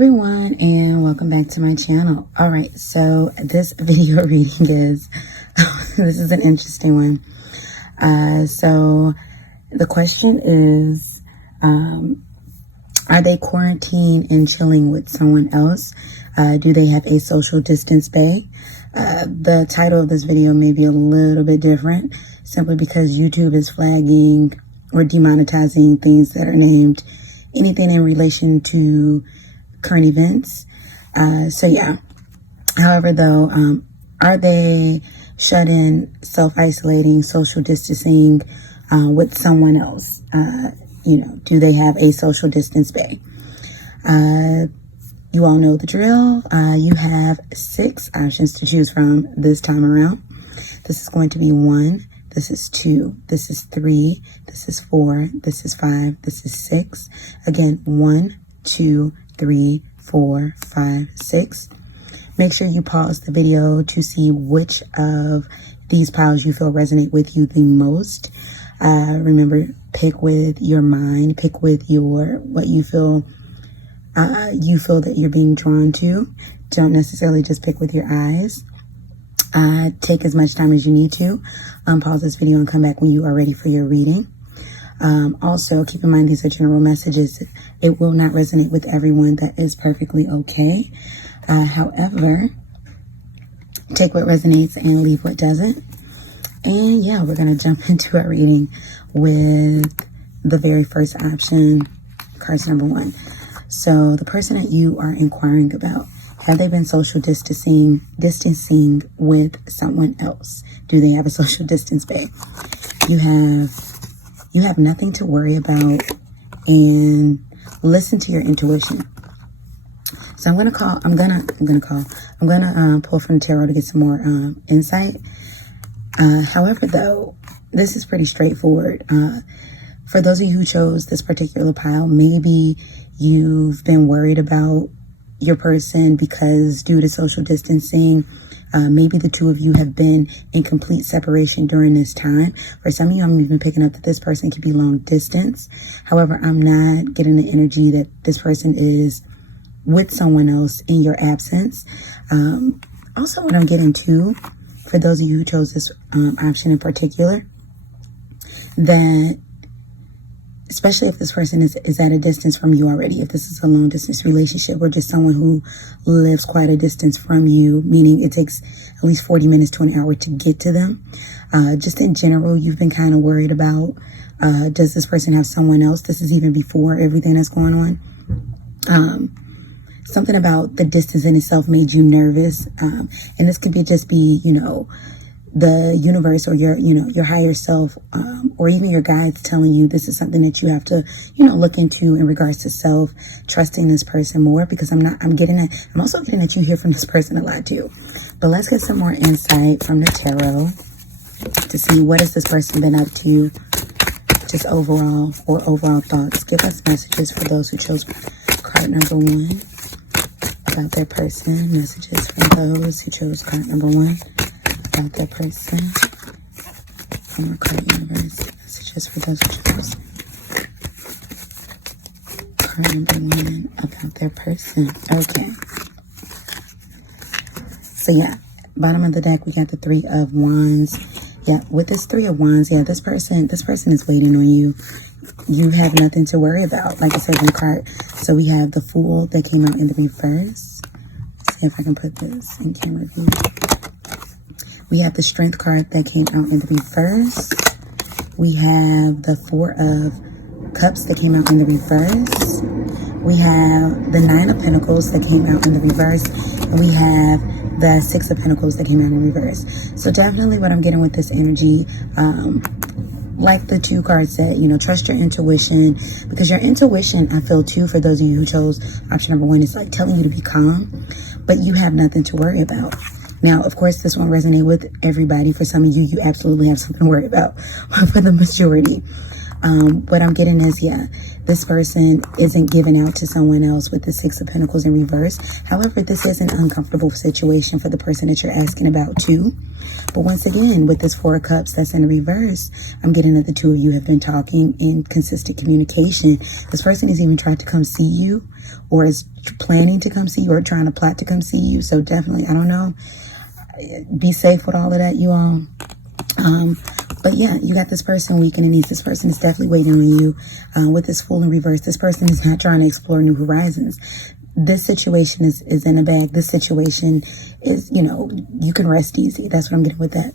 everyone, and welcome back to my channel. All right, so this video reading is this is an interesting one. So the question is, are they quarantined and chilling with someone else? Do they have a social distance bay? The title of this video may be a little bit different simply because YouTube is flagging or demonetizing things that are named anything in relation to current events. So yeah. However, though, are they shut in, self-isolating, social distancing with someone else? Do they have a social distance bay? You all know the drill. You have 6 options to choose from this time around. This is going to be 1. This is 2. This is 3. This is 4. This is 5. This is 6. Again, 1, 2, 3, 4, 5, 6. Make sure you pause the video to see which of these piles you feel resonate with you the most. Remember, pick with your mind, pick with what you feel that you're being drawn to. Don't necessarily just pick with your eyes. Take as much time as you need to. Pause this video and come back when you are ready for your reading. Also, keep in mind these are general messages. It will not resonate with everyone. That is perfectly okay. However, take what resonates and leave what doesn't. And yeah, we're going to jump into our reading with the very first option, cards number 1. So the person that you are inquiring about, have they been social distancing with someone else? Do they have a social distance bay? You have nothing to worry about, and listen to your intuition. So I'm gonna pull from the tarot to get some more insight. However, though, this is pretty straightforward. For those of you who chose this particular pile, maybe you've been worried about your person because due to social distancing, maybe the two of you have been in complete separation during this time. For some of you, I'm even picking up that this person could be long distance. However, I'm not getting the energy that this person is with someone else in your absence. Also, what I'm getting to, for those of you who chose this option in particular, that especially if this person is at a distance from you already, if this is a long distance relationship or just someone who lives quite a distance from you, meaning it takes at least 40 minutes to an hour to get to them. Just in general, you've been kind of worried about, does this person have someone else? This is even before everything that's going on. Something about the distance in itself made you nervous. And this could just be, the universe or your higher self, or even your guides telling you this is something that you have to, look into in regards to self, trusting this person more, because I'm also getting that you hear from this person a lot too. But let's get some more insight from the tarot to see what has this person been up to, just overall thoughts. Give us messages for those who chose card number 1 about their person. Messages from those who chose card number 1 about their person. From card universe. Messages for those who chose card number 1 about their person. Okay. So yeah, bottom of the deck we got the 3 of Wands. Yeah, with this 3 of Wands, yeah, this person is waiting on you. You have nothing to worry about, like I said in the card. So we have the Fool that came out in the reverse. Let's see if I can put this in camera view. We have the Strength card that came out in the reverse. We have the 4 of Cups that came out in the reverse. We have the 9 of Pentacles that came out in the reverse. And we have the 6 of Pentacles that came out in reverse. So definitely what I'm getting with this energy, like the 2 cards said, trust your intuition, because your intuition, I feel too, for those of you who chose option number 1, is like telling you to be calm, but you have nothing to worry about. Now, of course, this won't resonate with everybody. For some of you, you absolutely have something to worry about. But for the majority, What I'm getting is, yeah, this person isn't giving out to someone else with the Six of Pentacles in reverse. However, this is an uncomfortable situation for the person that you're asking about too. But once again, with this Four of Cups that's in reverse, I'm getting that the two of you have been talking in consistent communication. This person has even tried to come see you, or is planning to come see you, or trying to plot to come see you. So definitely, I don't know, be safe with all of that, you all. But yeah, you got this person weak in the knees. This person is definitely waiting on you. With this Fool in reverse, this person is not trying to explore new horizons. This situation is in a bag. This situation is, you know, you can rest easy. That's what I'm getting with that.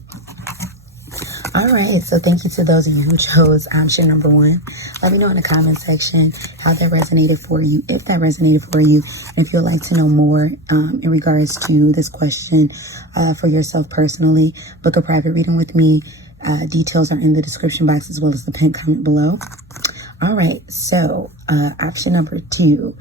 All right, so thank you to those of you who chose option number 1. Let me know in the comment section how that resonated for you, if that resonated for you, and if you'd like to know more in regards to this question for yourself personally. Book a private reading with me. Details are in the description box as well as the pinned comment below. All right, so option number 2.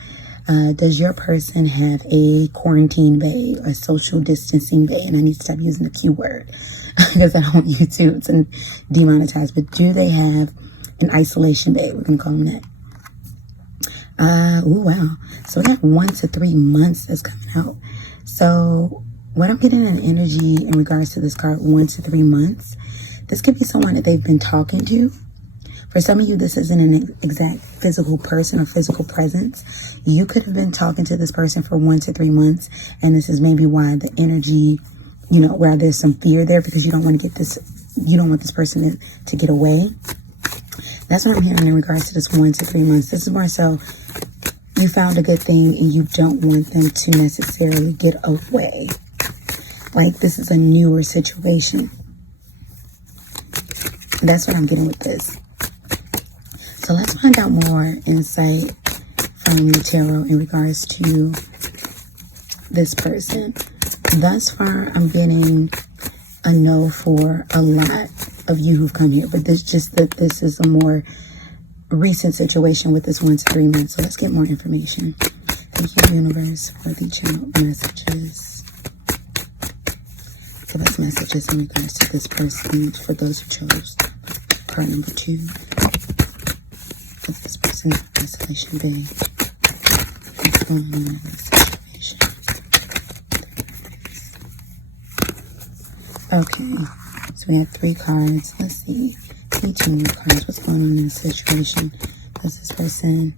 Does your person have a quarantine bay, a social distancing bay? And I need to stop using the Q word because I don't want YouTube to demonetize. But do they have an isolation bay? We're going to call them that. Oh, wow. So we have 1 to 3 months that's coming out. So what I'm getting in energy in regards to this card, 1 to 3 months, this could be someone that they've been talking to. For some of you, this isn't an exact physical person or physical presence. You could have been talking to this person for 1 to 3 months. And this is maybe why the energy, you know, where there's some fear there, because you don't want to get this, you don't want this person to get away. That's what I'm hearing in regards to this 1 to 3 months. This is more so you found a good thing and you don't want them to necessarily get away. Like this is a newer situation. That's what I'm getting with this. So let's find out more insight from the tarot in regards to this person. Thus far, I'm getting a no for a lot of you who've come here. But this just that this is a more recent situation with this 1 to 3 months. So let's get more information. Thank you, universe, for the channel messages. Give us messages in regards to this person for those who chose card number 2. With this person in isolation bay. What's going on in this situation? Okay, so we have 3 cards. Let's see. 2 more cards. What's going on in this situation? Does this person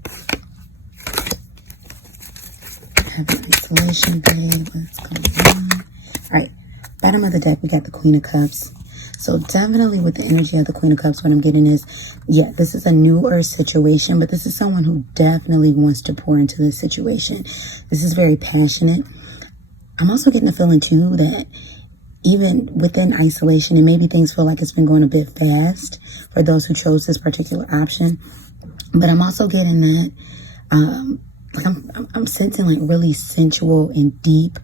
have an isolation bay? What's going on? Alright, bottom of the deck, we got the Queen of Cups. So definitely with the energy of the Queen of Cups, what I'm getting is, yeah, this is a newer situation, but this is someone who definitely wants to pour into this situation. This is very passionate. I'm also getting a feeling too that even within isolation, and maybe things feel like it's been going a bit fast for those who chose this particular option, but I'm also getting that, like I'm sensing like really sensual and deep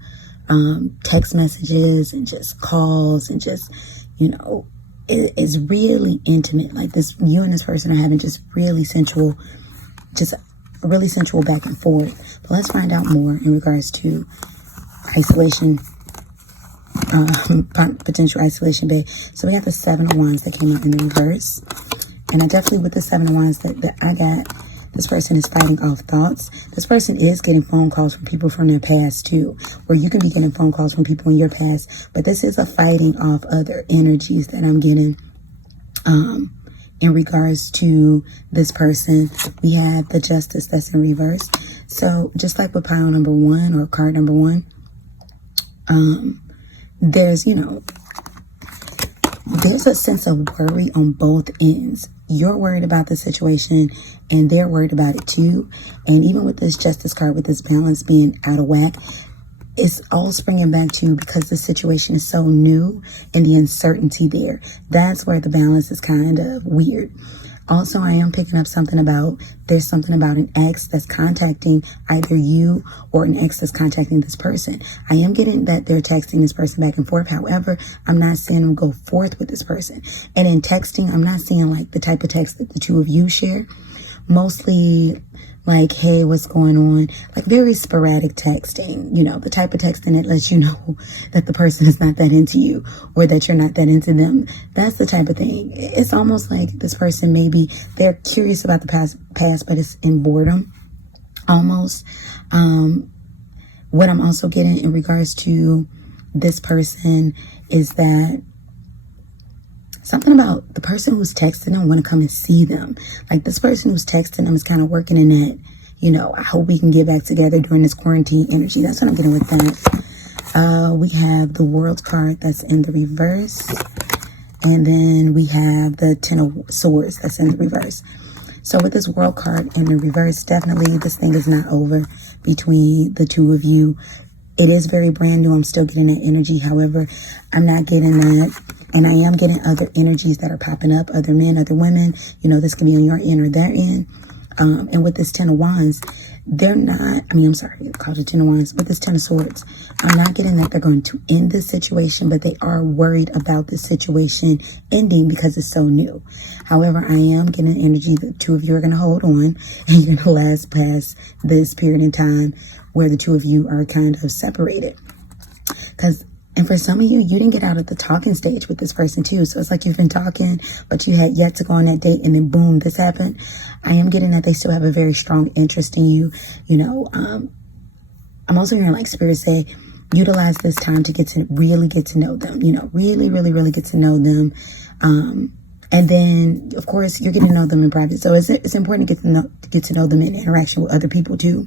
text messages and just calls and just, you know, it's really intimate. Like this, you and this person are having just really sensual back and forth. But let's find out more in regards to isolation, potential isolation bay. So we got the 7 of Wands that came out in the reverse. And I definitely, with the 7 of Wands that I got, this person is fighting off thoughts. This person is getting phone calls from people from their past too, where you can be getting phone calls from people in your past. But this is a fighting off other energies that I'm getting in regards to this person. We have the Justice that's in reverse. So just like with pile number 1 or card number 1, there's, you know, there's a sense of worry on both ends. You're worried about the situation and they're worried about it too. And even with this Justice card, with this balance being out of whack, it's all springing back to because the situation is so new and the uncertainty there. That's where the balance is kind of weird. Also, I am picking up something about, there's something about an ex that's contacting either you or an ex that's contacting this person. I am getting that they're texting this person back and forth. However, I'm not seeing them go forth with this person. And in texting, I'm not seeing like the type of text that the two of you share. Mostly like, hey, what's going on? Like very sporadic texting, you know, the type of texting that lets you know that the person is not that into you or that you're not that into them. That's the type of thing. It's almost like this person, maybe they're curious about the past, but it's in boredom almost. What I'm also getting in regards to this person is that something about the person who's texting them want to come and see them. Like this person who's texting them is kind of working in that, you know, I hope we can get back together during this quarantine energy. That's what I'm getting with that. We have the World card that's in the reverse. And then we have the Ten of Swords that's in the reverse. So with this World card in the reverse, definitely this thing is not over between the two of you. It is very brand new. I'm still getting that energy. However, I'm not getting that. And I am getting other energies that are popping up, other men, other women. You know, this can be on your end or their end. And with this Ten of Wands, they're not, I'm sorry, it's called the Ten of Wands. With this Ten of Swords, I'm not getting that they're going to end this situation, but they are worried about this situation ending because it's so new. However, I am getting energy that two of you are going to hold on and you're going to last past this period in time where the two of you are kind of separated. And for some of you, you didn't get out at the talking stage with this person too. So it's like you've been talking, but you had yet to go on that date and then boom, this happened. I am getting that they still have a very strong interest in you. You know, I'm also hearing like Spirit say, utilize this time to really get to know them, you know, really, really, really get to know them. And then of course you're getting to know them in private. So it's important to get to know them in interaction with other people too.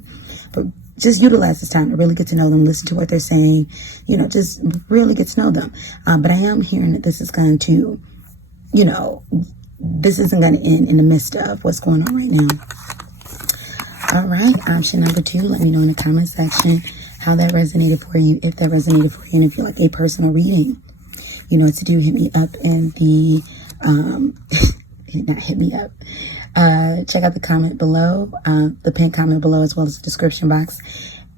But just utilize this time to really get to know them, listen to what they're saying, you know, just really get to know them. But I am hearing that this is going to, you know, this isn't going to end in the midst of what's going on right now. All right, option number 2, let me know in the comment section how that resonated for you, if that resonated for you, and if you like a personal reading. You know what to do, hit me up in the, not hit me up. Check out the comment below, the pinned comment below, as well as the description box.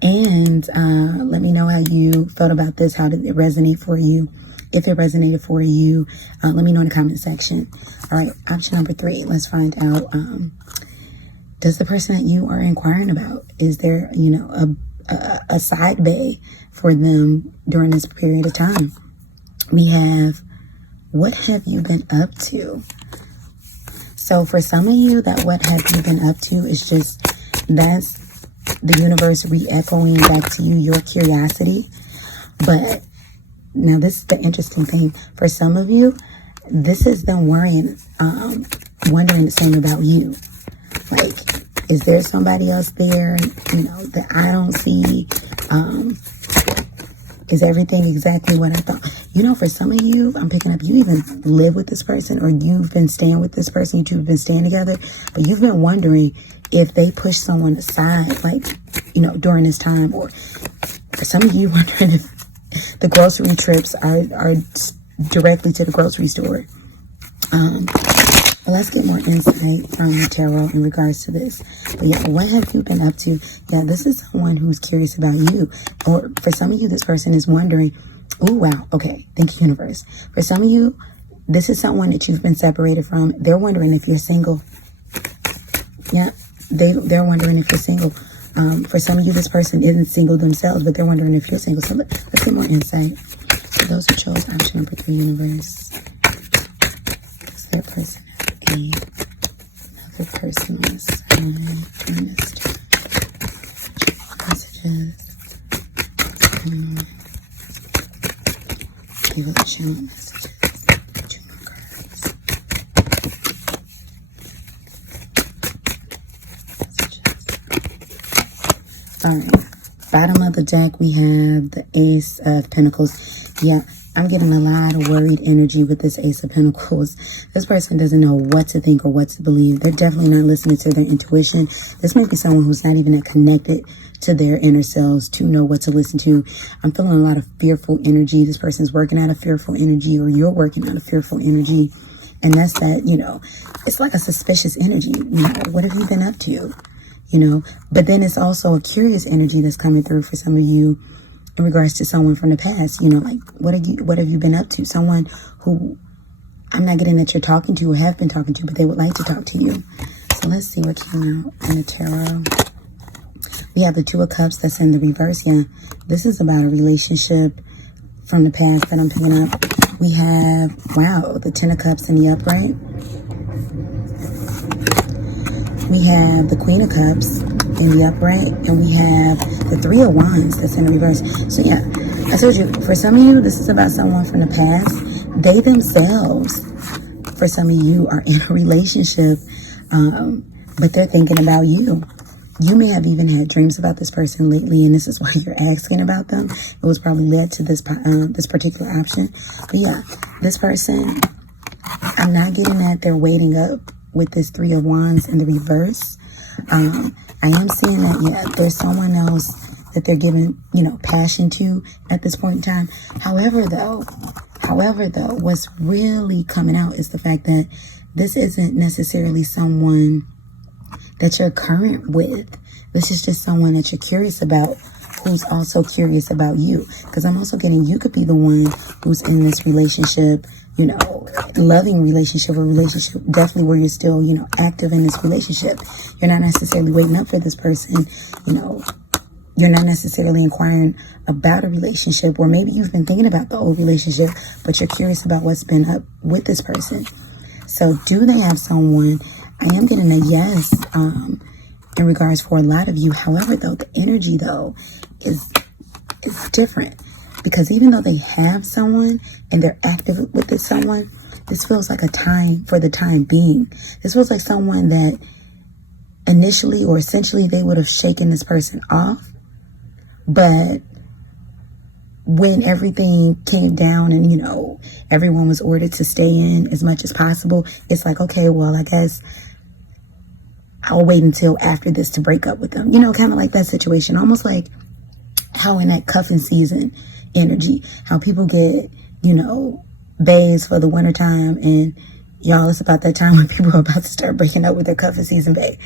And let me know how you felt about this. How did it resonate for you? If it resonated for you, let me know in the comment section. All right, option number 3. Let's find out, does the person that you are inquiring about, is there, you know, a side bay for them during this period of time? We have, what have you been up to? So for some of you, that what have you been up to is just, that's the universe re-echoing back to you your curiosity. But now this is the interesting thing. For some of you, this is them wondering the same about you. Like, is there somebody else there, you know, that I don't see? Is everything exactly what I thought? You know, for some of you, I'm picking up, you even live with this person, or you've been staying with this person, you two have been staying together, but you've been wondering if they push someone aside, like, you know, during this time. Or for some of you wondering if the grocery trips are directly to the grocery store. But let's get more insight from the tarot in regards to this. But yeah, what have you been up to? Yeah, this is someone who's curious about you. Or for some of you, this person is wondering, oh, wow, okay, thank you, universe. For some of you, this is someone that you've been separated from. They're wondering if you're single. Yeah, they're wondering if you're single. For some of you, this person isn't single themselves, but they're wondering if you're single. So let's get more insight. For those who chose option number 3, universe, is their person another personal sign during this time? Messages. They will show messages. 2 more cards. Messages. Alright. Bottom of the deck, we have the Ace of Pentacles. Yeah. I'm getting a lot of worried energy with this Ace of Pentacles. This person doesn't know what to think or what to believe. They're definitely not listening to their intuition. This might be someone who's not even connected to their inner selves to know what to listen to. I'm feeling a lot of fearful energy. This person's working out of fearful energy, or you're working out of fearful energy. And that's that, you know, it's like a suspicious energy. You know, what have you been up to? You know, but then it's also a curious energy that's coming through for some of you in regards to someone from the past. You know, like, what have you been up to? Someone who I'm not getting that you're talking to or have been talking to, but they would like to talk to you. So let's see what came out in the tarot. We have the Two of Cups that's in the reverse. Yeah, this is about a relationship from the past that I'm picking up. We have, wow, the Ten of Cups in the upright. We have the Queen of Cups in the upright. And we have the Three of Wands that's in the reverse. So yeah, I told you, for some of you, this is about someone from the past. They themselves, for some of you, are in a relationship, but they're thinking about you. You may have even had dreams about this person lately, and this is why you're asking about them. It was probably led to this this particular option. But yeah, this person, I'm not getting that they're waiting up with this Three of Wands in the reverse. I am seeing that, yeah, there's someone else that they're giving, passion to at this point in time. However, though, what's really coming out is the fact that this isn't necessarily someone that you're current with. This is just someone that you're curious about, who's also curious about you. Because I'm also getting, you could be the one who's in this relationship, loving relationship, or relationship definitely where you're still, active in this relationship. You're not necessarily waiting up for this person, you're not necessarily inquiring about a relationship, or maybe you've been thinking about the old relationship, but you're curious about what's been up with this person. So do they have someone? I am getting a yes in regards for a lot of you. However, though, the energy, though, is different. Because even though they have someone and they're active with this someone, this feels like a time for the time being. This feels like someone that initially or essentially they would have shaken this person off. But when everything came down and, everyone was ordered to stay in as much as possible, it's like, okay, well, I guess I'll wait until after this to break up with them. Kind of like that situation. Almost like how in that cuffing season energy, how people get, bays for the wintertime, and y'all, it's about that time when people are about to start breaking up with their cuffing season bae.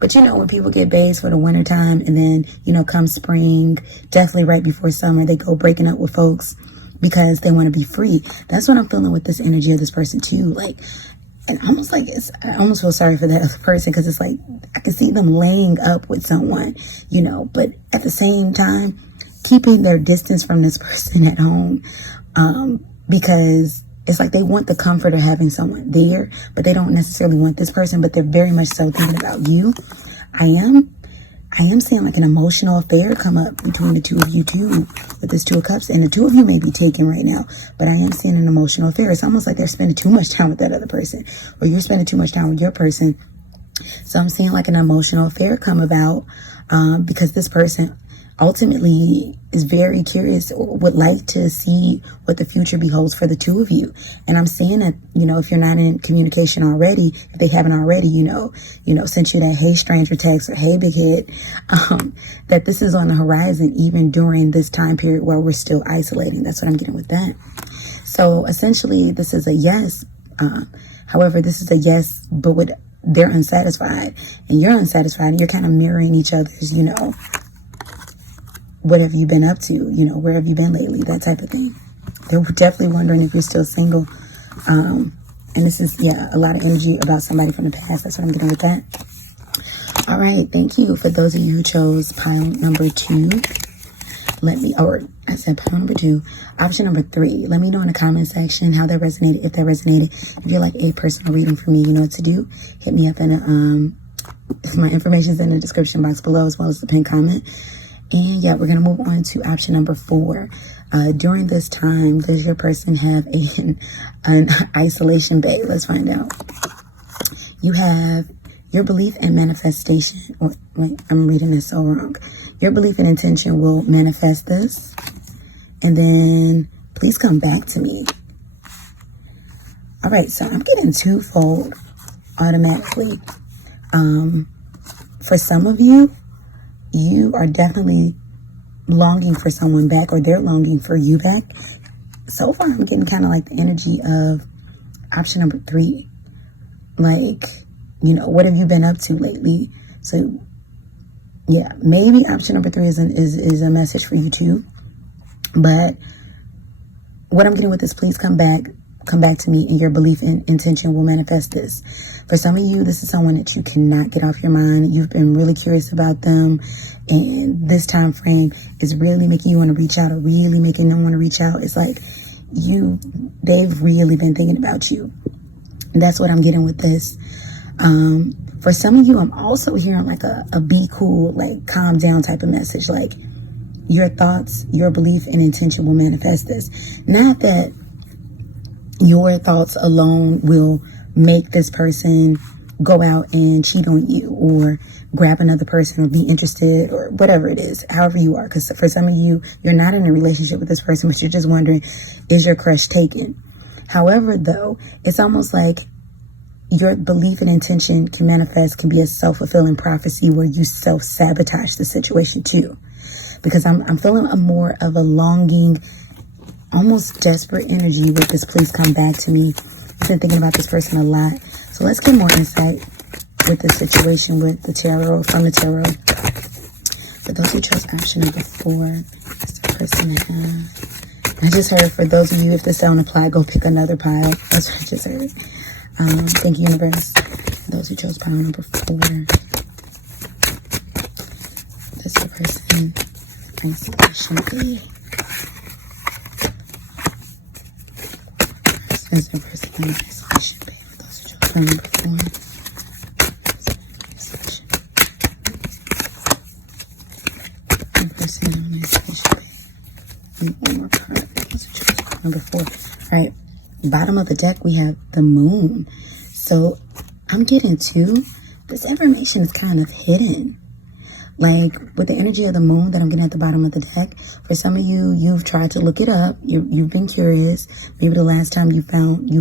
But when people get bays for the wintertime, and then, come spring, definitely right before summer, they go breaking up with folks because they want to be free. That's what I'm feeling with this energy of this person too. Like, and almost like I almost feel sorry for that other person, because it's like I can see them laying up with someone, but at the same time keeping their distance from this person at home, because it's like they want the comfort of having someone there, but they don't necessarily want this person, but they're very much so thinking about you. I am seeing like an emotional affair come up between the two of you too, with this Two of Cups, and the two of you may be taken right now, but I am seeing an emotional affair. It's almost like they're spending too much time with that other person, or you're spending too much time with your person. So I'm seeing like an emotional affair come about, because this person ultimately is very curious, or would like to see what the future beholds for the two of you. And I'm seeing that, if you're not in communication already, if they haven't already, sent you that hey stranger text or hey big head, that this is on the horizon, even during this time period where we're still isolating. That's what I'm getting with that. So essentially this is a yes. However, this is a yes, but with they're unsatisfied and you're unsatisfied, and you're kind of mirroring each other's, what have you been up to? Where have you been lately? That type of thing. They're definitely wondering if you're still single. And this is, a lot of energy about somebody from the past. That's what I'm getting with that. All right. Thank you for those of you who chose pile number 2. I said pile number 2. Option number 3. Let me know in the comment section how that resonated, if that resonated. If you're like a personal reading for me, you know what to do. Hit me up in my information's in the description box below, as well as the pinned comment. And we're going to move on to option number 4. During this time, does your person have an isolation bae? Let's find out. You have your belief and manifestation. Or, wait, I'm reading this so wrong. Your belief and intention will manifest this. And then please come back to me. All right, so I'm getting twofold automatically. For some of you, you are definitely longing for someone back, or they're longing for you back. So far, I'm getting kind of like the energy of option number 3. Like, what have you been up to lately? So, maybe option number 3 is a message for you too. But what I'm getting with this, please come back come back to me, and your belief and intention will manifest this. For some of you, this is someone that you cannot get off your mind. You've been really curious about them, and this time frame is really making you want to reach out, or really making them want to reach out. It's like they've really been thinking about you. And that's what I'm getting with this. For some of you, I'm also hearing like a be cool, like calm down type of message. Like your thoughts, your belief and intention will manifest this. Not that your thoughts alone will make this person go out and cheat on you, or grab another person, or be interested, or whatever it is, however you are. Because for some of you, you're not in a relationship with this person, but you're just wondering, is your crush taken? However, though, it's almost like your belief and intention can manifest, can be a self-fulfilling prophecy where you self-sabotage the situation too. Because I'm feeling a more of a longing, almost desperate energy with this. Please come back to me. I've been thinking about this person a lot. So let's get more insight with the situation with the tarot, from the tarot. For those who chose option number 4, it's the person that I just heard. For those of you, if the sound applied, go pick another pile. That's what I just heard. Thank you, universe. Those who chose pile number 4. This is the person. Isolation B. This is the person in isolation B. For those who chose pile number 4. The person in isolation B. And one more card. Those who chose pile number 4. All right. Bottom of the deck, we have the moon. So I'm getting to this information is kind of hidden. Like with the energy of the moon that I'm getting at the bottom of the deck, for some of you, you've tried to look it up. You've been curious. Maybe the last time you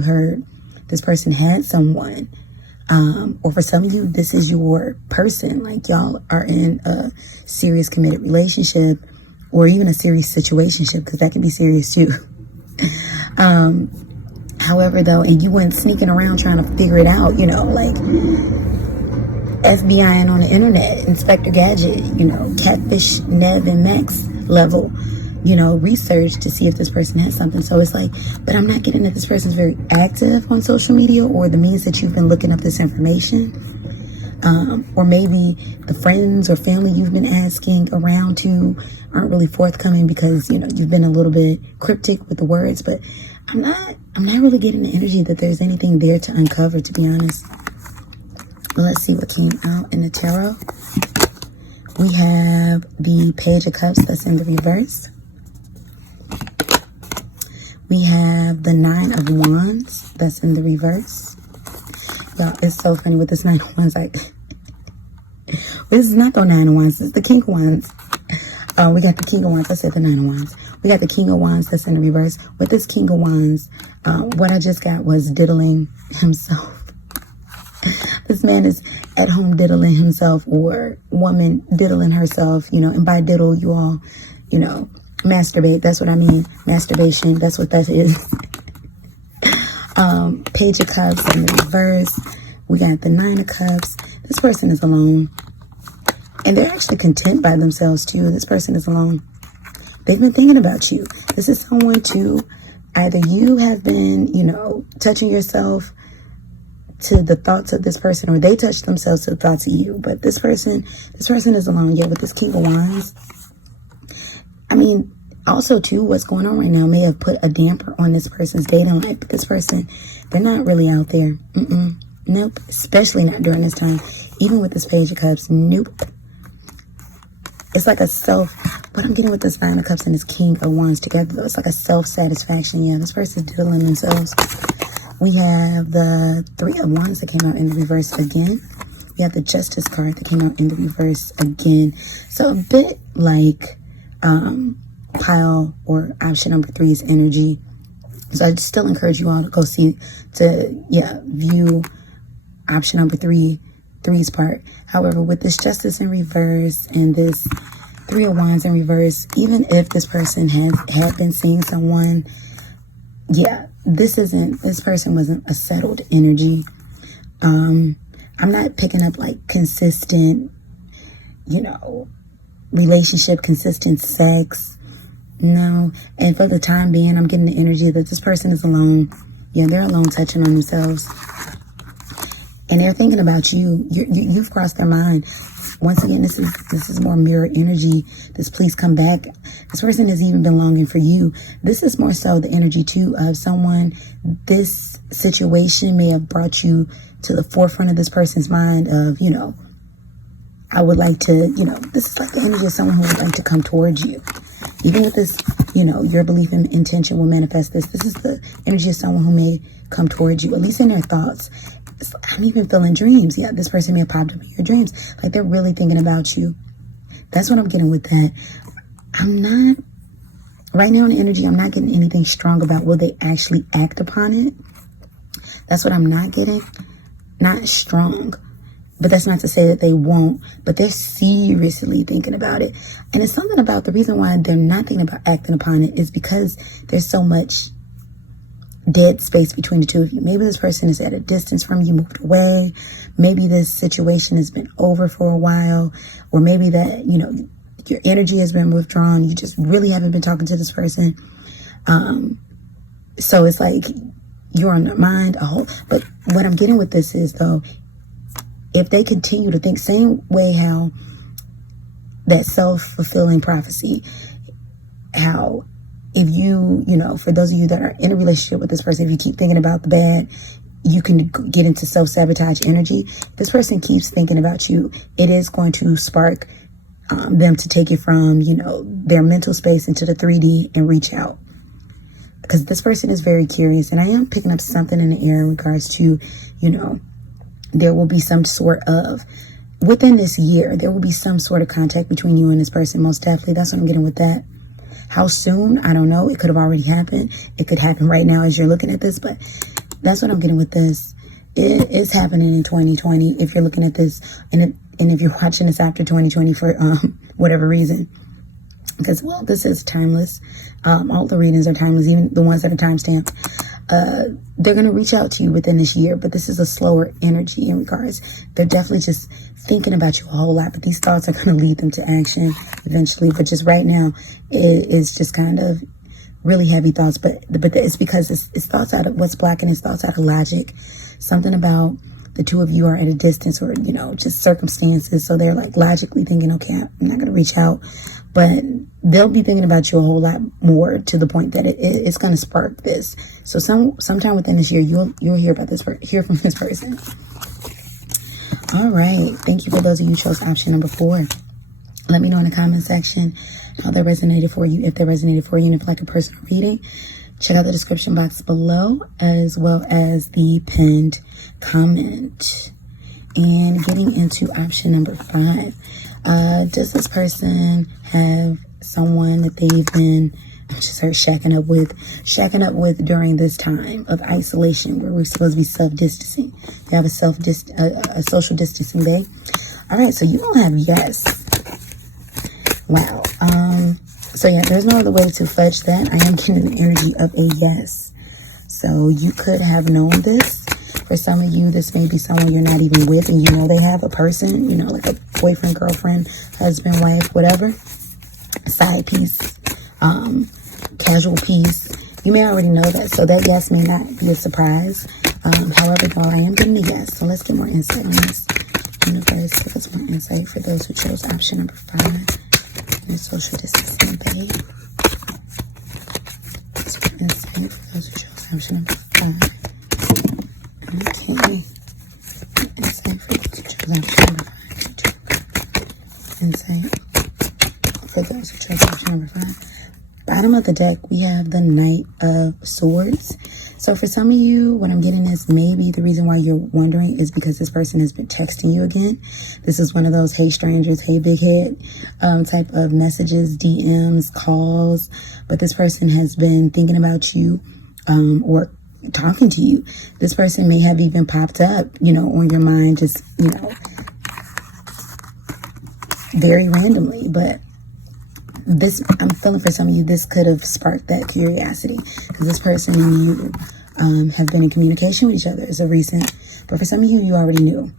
heard this person had someone. Or for some of you, this is your person. Like y'all are in a serious committed relationship, or even a serious situationship, because that can be serious too. However, though, and you went sneaking around trying to figure it out, like FBI on the internet, Inspector Gadget, Catfish, Nev, and Max level, research to see if this person has something. So it's like, but I'm not getting that this person's very active on social media, or the means that you've been looking up this information. Or maybe the friends or family you've been asking around to aren't really forthcoming because, you've been a little bit cryptic with the words. But I'm not really getting the energy that there's anything there to uncover, to be honest. Well, let's see what came out in the tarot. We have the Page of Cups that's in the reverse. We have the 9 of Wands that's in the reverse. Y'all, it's so funny with this 9 of Wands. Like, this is not the 9 of Wands. It's the King of Wands. We got the King of Wands. I said the 9 of Wands. We got the King of Wands that's in the reverse. With this King of Wands, what I just got was diddling himself. This man is at home diddling himself, or woman diddling herself, and by diddle, you all, masturbate. That's what I mean. Masturbation. That's what that is. Page of Cups in the reverse. We got the 9 of Cups. This person is alone. And they're actually content by themselves too. This person is alone. They've been thinking about you. This is someone too. Either you have been, touching yourself to the thoughts of this person, or they touch themselves to the thoughts of you. But this person is alone. Yeah, with this King of Wands. I mean, also too, what's going on right now may have put a damper on this person's dating life. But this person, they're not really out there. Nope. Especially not during this time. Even with this Page of Cups. Nope. It's like what I'm getting with this 9 of Cups and this King of Wands together, though, it's like a self-satisfaction. Yeah, this person's diddling themselves. We have the 3 of Wands that came out in the reverse again. We have the Justice card that came out in the reverse again. So a bit like pile or option number 3's energy. So I still encourage you all to go view option number 3's part. However, with this Justice in reverse and this 3 of Wands in reverse, even if this person had been seeing someone, this person wasn't a settled energy. I'm not picking up like consistent, relationship, consistent sex. No. And for the time being, I'm getting the energy that this person is alone. Yeah, they're alone touching on themselves. And they're thinking about you. You've crossed their mind. Once again, this is more mirror energy. This please come back. This person has even been longing for you. This is more so the energy too of someone. This situation may have brought you to the forefront of this person's mind of, you know, I would like to, you know, this is like the energy of someone who would like to come towards you. Even with this, you know, your belief in intention will manifest this. This is the energy of someone who may come towards you, at least in their thoughts. I'm even feeling dreams. Yeah, this person may have popped up in your dreams. Like they're really thinking about you. That's what I'm getting with that. I'm not, right now in the energy, I'm not getting anything strong about will they actually act upon it. That's what I'm not getting. Not strong. But that's not to say that they won't. But they're seriously thinking about it. And it's something about the reason why they're not thinking about acting upon it is because there's so much dead space between the two of you. Maybe this person is at a distance from you, moved away. Maybe this situation has been over for a while. Or maybe that, you know, your energy has been withdrawn. You just really haven't been talking to this person. So it's like you're on their mind a whole. But what I'm getting with this is, though, if they continue to think same way how that self-fulfilling prophecy, how if you know, for those of you that are in a relationship with this person, if you keep thinking about the bad, you can get into self-sabotage energy. If this person keeps thinking about you, it is going to spark them to take it from, you know, their mental space into the 3D and reach out. Because this person is very curious. And I am picking up something in the air in regards to, you know, there will be some sort of, within this year, there will be some sort of contact between you and this person. Most definitely. That's what I'm getting with that. How soon? I don't know. It could have already happened. It could happen right now as you're looking at this, but that's what I'm getting with this. It is happening in 2020 if you're looking at this, and if you're watching this after 2020 for whatever reason. Because, well, this is timeless. All the readings are timeless, even the ones that are timestamped. They're going to reach out to you within this year, but this is a slower energy in regards. They're definitely just thinking about you a whole lot, but these thoughts are going to lead them to action eventually. But just right now, it is just kind of really heavy thoughts. But it's because it's thoughts out of what's blocking his thoughts out of logic. Something about the two of you are at a distance, or, you know, just circumstances. So they're like logically thinking, okay, I'm not going to reach out. But they'll be thinking about you a whole lot more, to the point that it's going to spark this. So sometime within this year, you'll hear about this, hear from this person. All right. Thank you for those of you who chose option number 4. Let me know in the comment section how that resonated for you, if that resonated for you, and if like a personal reading. Check out the description box below, as well as the pinned comment. And getting into option number 5. Does this person have someone that they've been shacking up with during this time of isolation, where we're supposed to be self-distancing? You have a social distancing day. All right, so you don't have yes. Wow. So yeah, there's no other way to fudge that. I am getting the energy of a yes. So you could have known this. For some of you, this may be someone you're not even with, and you know they have a person, you know, like a boyfriend, girlfriend, husband, wife, whatever. Side piece, casual piece. You may already know that, so that yes may not be a surprise. However, though, I am getting a yes, so let's get more insight on this. Universe, give us more insight for those who chose option number 5. The social distancing day. Give us more insight for those who chose option number 5. Okay. Insight for those who chose option number 5. Insight for those who chose option number 5. Bottom of the deck, we have the Knight of Swords. So for some of you, what I'm getting is maybe the reason why you're wondering is because this person has been texting you again. This is one of those, hey strangers, hey big head type of messages, DMs, calls. But this person has been thinking about you or talking to you. This person may have even popped up, you know, on your mind, just, you know, very randomly. But this, I'm feeling for some of you, this could have sparked that curiosity, because this person and you have been in communication with each other as of recent. But for some of you, you already knew.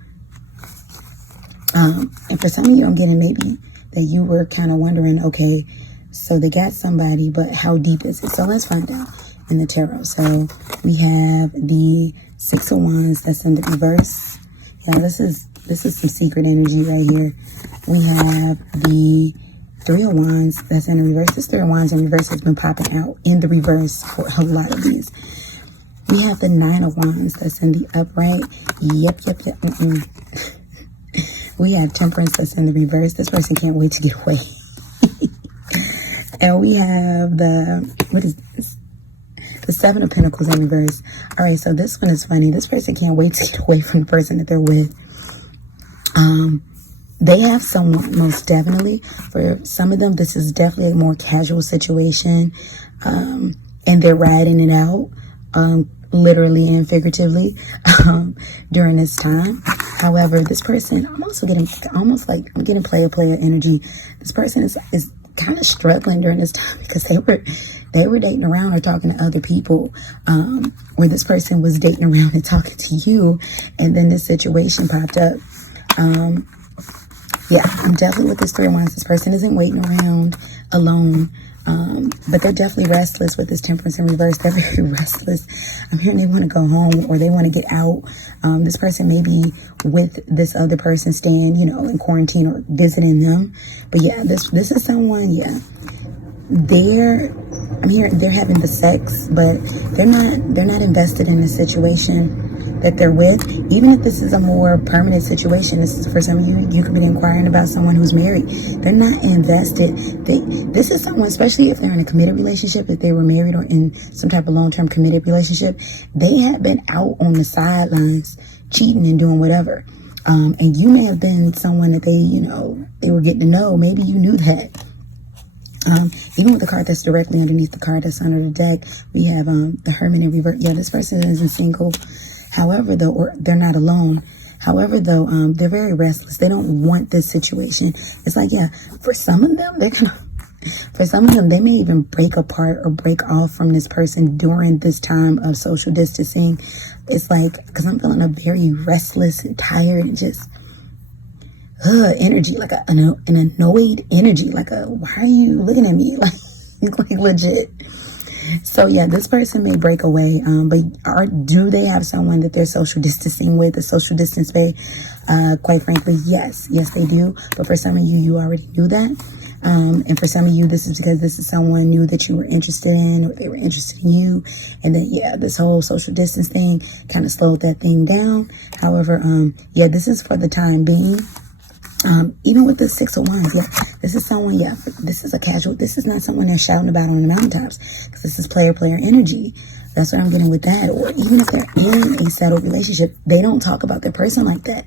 And for some of you, I'm getting maybe that you were kind of wondering, okay, so they got somebody, but how deep is it? So let's find out. in the tarot. So we have the Six of Wands that's in the reverse. Yeah, this is some secret energy right here. We have the Three of Wands that's in the reverse. This Three of Wands in reverse has been popping out in the reverse for a lot of these. We have the Nine of Wands that's in the upright. Yep. We have Temperance that's in the reverse. This person can't wait to get away. And we have what is this? The Seven of Pentacles in reverse. All right, so this one is funny. This person can't wait to get away from the person that they're with. They have someone, most definitely. For some of them, this is definitely a more casual situation. And they're riding it out, literally and figuratively, during this time. However, this person, I'm getting player energy. This person is kind of struggling during this time because they were dating around or talking to other people, where this person was dating around and talking to you, and then this situation popped up. Yeah, I'm definitely with this Three of Wands. This person isn't waiting around alone, but they're definitely restless with this Temperance in reverse. They're very restless. I'm hearing they want to go home or they want to get out. This person may be with this other person staying, in quarantine or visiting them. But yeah, this is someone, yeah. I'm hearing they're having the sex, but they're not invested in the situation that they're with. Even if this is a more permanent situation, this is for some of you could be inquiring about someone who's married. They're not invested. This is someone, especially if they're in a committed relationship, if they were married or in some type of long-term committed relationship, they have been out on the sidelines cheating and doing whatever. And you may have been someone that they were getting to know. Maybe you knew that. Even with the card that's directly underneath the card that's under the deck, we have the Hermit in reverse. Yeah, this person isn't single. However, though, or they're not alone. However, though, they're very restless. They don't want this situation. It's like, yeah, for some of them, they may even break apart or break off from this person during this time of social distancing. It's like, because I'm feeling a very restless and tired and just energy, like an annoyed energy, like why are you looking at me? Like legit. So yeah, this person may break away, but do they have someone that they're social distancing with, a social distance bay? Quite frankly, yes, they do. But for some of you already knew that. And for some of you, this is because this is someone new that you were interested in, or they were interested in you. And then, yeah, this whole social distance thing kind of slowed that thing down. However, yeah, this is for the time being. Even with the Six of Wands, yeah, this is someone, yeah, this is a casual, this is not someone that's shouting about on the mountaintops, because this is player energy. That's what I'm getting with that. Or even if they're in a settled relationship, they don't talk about their person like that.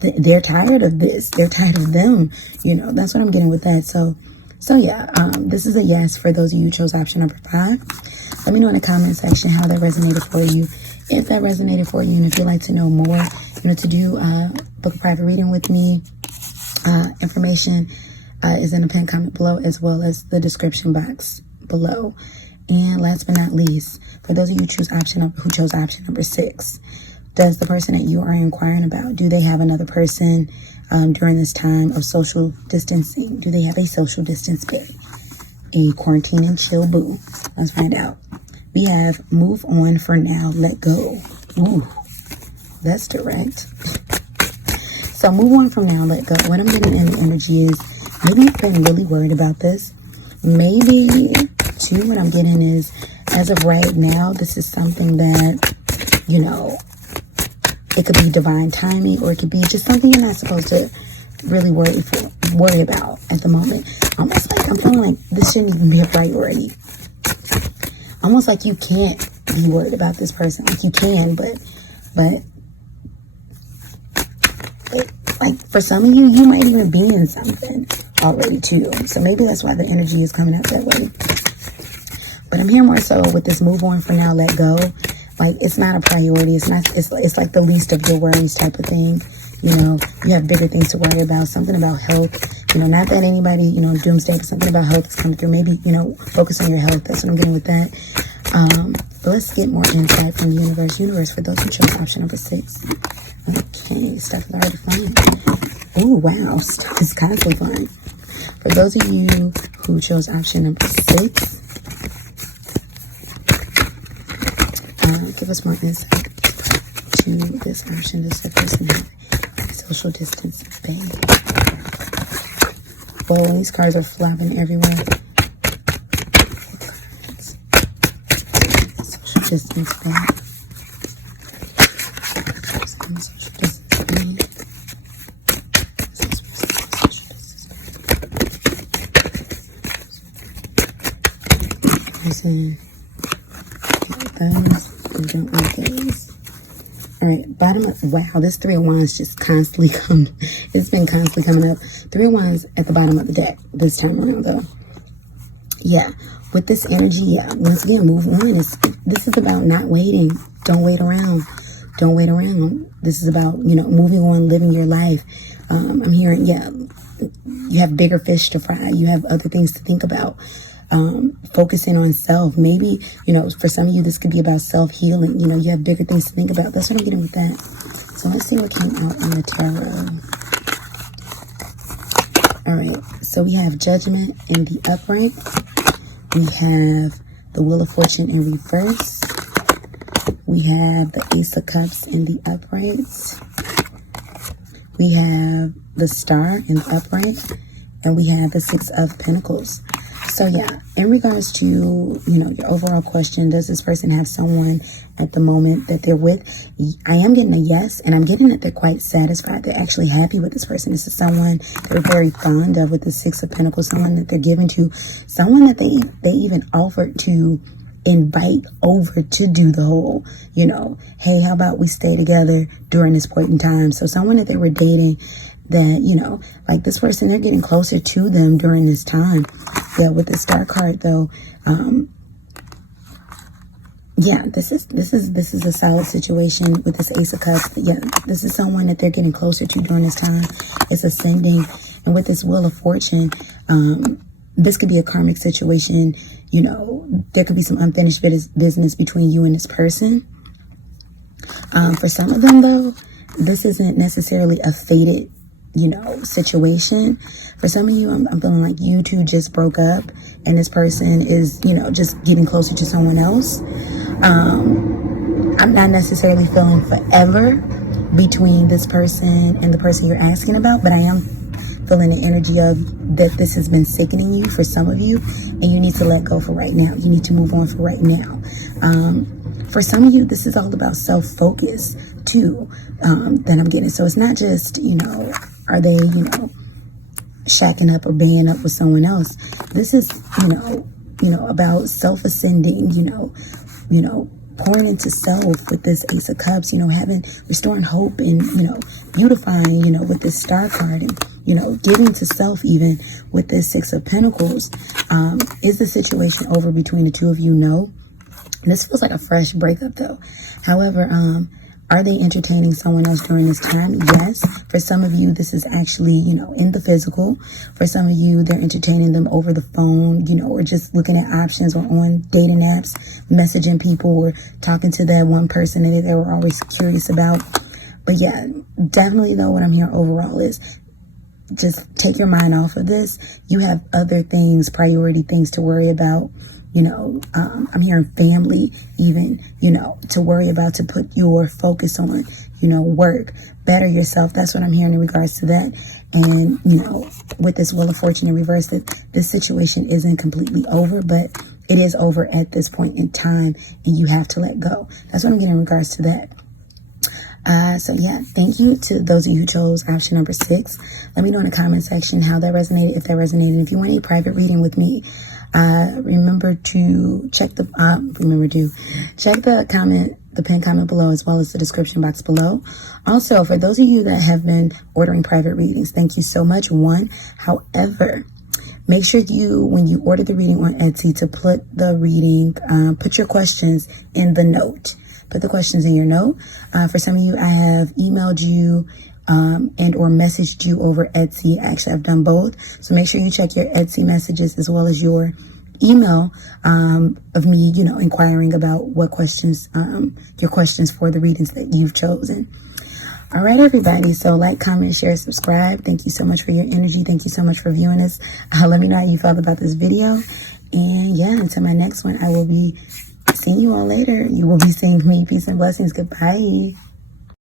They're tired of this. They're tired of them. That's what I'm getting with that. So yeah, this is a yes for those of you who chose option number 5. Let me know in the comment section how that resonated for you. If that resonated for you, and if you'd like to know more, to do book a private reading with me, information is in the pinned comment below, as well as the description box below. And last but not least, for those of you who chose option number 6, does the person that you are inquiring about, do they have another person during this time of social distancing? Do they have a social distance bit? A quarantine and chill boo? Let's find out. We have move on for now, let go. Ooh, that's direct. So move on from now, let go. What I'm getting in the energy is maybe you've been really worried about this. Maybe, too, what I'm getting is, as of right now, this is something that, it could be divine timing, or it could be just something you're not supposed to really worry about at the moment. Almost like I'm feeling like this shouldn't even be a priority. Almost like you can't be worried about this person. Like you can, but like for some of you, you might even be in something already too. So maybe that's why the energy is coming out that way. But I'm here more so with this move on for now, let go. Like it's not a priority. It's like the least of your worries type of thing. You have bigger things to worry about. Something about health. Not that anybody, doomsday, but something about health is coming through. Maybe, focus on your health. That's what I'm getting with that. But let's get more insight from the universe. Universe, for those who chose option number 6. Okay, stuff is already flying. Oh, wow. Stuff is constantly flying. For those of you who chose option number 6, Give us more insight to this option. Does the person have a social distance babe? Whoa, these cards are flopping everywhere. Social distance babe. Social distance babe. Person. We don't like these. All right, bottom up. Wow, this 3 of Wands just constantly it's been constantly coming up. 3 of Wands at the bottom of the deck this time around, though. Yeah, with this energy, yeah, once again, move on. This is about not waiting. Don't wait around. Don't wait around. This is about, you know, moving on, living your life. I'm hearing, yeah, you have bigger fish to fry. You have other things to think about. Focusing on self. Maybe, you know, for some of you, this could be about self-healing. You know, you have bigger things to think about. That's what I'm getting with that. So let's see what came out in the tarot. All right. So we have Judgment in the upright. We have the Wheel of Fortune in reverse. We have the Ace of Cups in the upright. We have the Star in the upright. And we have the 6 of Pentacles. So yeah, in regards to, you know, your overall question, does this person have someone at the moment that they're with? I am getting a yes, and I'm getting that they're quite satisfied. They're actually happy with this person. This is someone they're very fond of with the 6 of Pentacles, someone that they're giving to, someone that they even offered to invite over to do the whole, you know, hey, how about we stay together during this point in time? So someone that they were dating that, you know, like this person, they're getting closer to them during this time. Yeah, with the Star card though, yeah, this is a solid situation with this Ace of Cups. Yeah, this is someone that they're getting closer to during this time. It's ascending, and with this Wheel of Fortune, this could be a karmic situation. You know, there could be some unfinished business between you and this person. For some of them though, this isn't necessarily a fated, you know, situation. For some of you, I'm feeling like you two just broke up and this person is, you know, just getting closer to someone else. I'm not necessarily feeling forever between this person and the person you're asking about, but I am feeling the energy of that this has been sickening you for some of you, and you need to let go for right now. You need to move on for right now. For some of you, this is all about self-focus too, that I'm getting. So it's not just, you know, are they, you know, shacking up or baying up with someone else. This is, you know, about self-ascending, you know, pouring into self with this Ace of Cups, you know, restoring hope and, you know, beautifying, you know, with this Star card and, you know, giving to self even with this 6 of Pentacles. Is the situation over between the two of you? No. This feels like a fresh breakup though. However, are they entertaining someone else during this time? Yes. For some of you, this is actually, you know, in the physical. For some of you, they're entertaining them over the phone, you know, or just looking at options or on dating apps, messaging people or talking to that one person that they were always curious about. But yeah, definitely though, what I'm hearing overall is just take your mind off of this. You have other things, priority things to worry about. You know, I'm hearing family even, you know, to worry about, to put your focus on, you know, work, better yourself. That's what I'm hearing in regards to that. And, you know, with this Wheel of Fortune in reverse, that this situation isn't completely over, but it is over at this point in time, and you have to let go. That's what I'm getting in regards to that. So yeah, thank you to those of you who chose option number 6. Let me know in the comment section how that resonated, if that resonated. And if you want a private reading with me, remember to check the pinned comment below, as well as the description box below. Also, for those of you that have been ordering private readings, thank you so much. However, make sure when you order the reading on Etsy, to put the reading, put your questions in the note. Put the questions in your note. For some of you, I have emailed you and or messaged you over Etsy. Actually, I've done both. So make sure you check your Etsy messages as well as your email of me, you know, inquiring about what questions, your questions for the readings that you've chosen. All right, everybody. So like, comment, share, subscribe. Thank you so much for your energy. Thank you so much for viewing this. Let me know how you felt about this video. And yeah, until my next one, I will be seeing seeing you all later. You will be seeing me. Peace and blessings. Goodbye.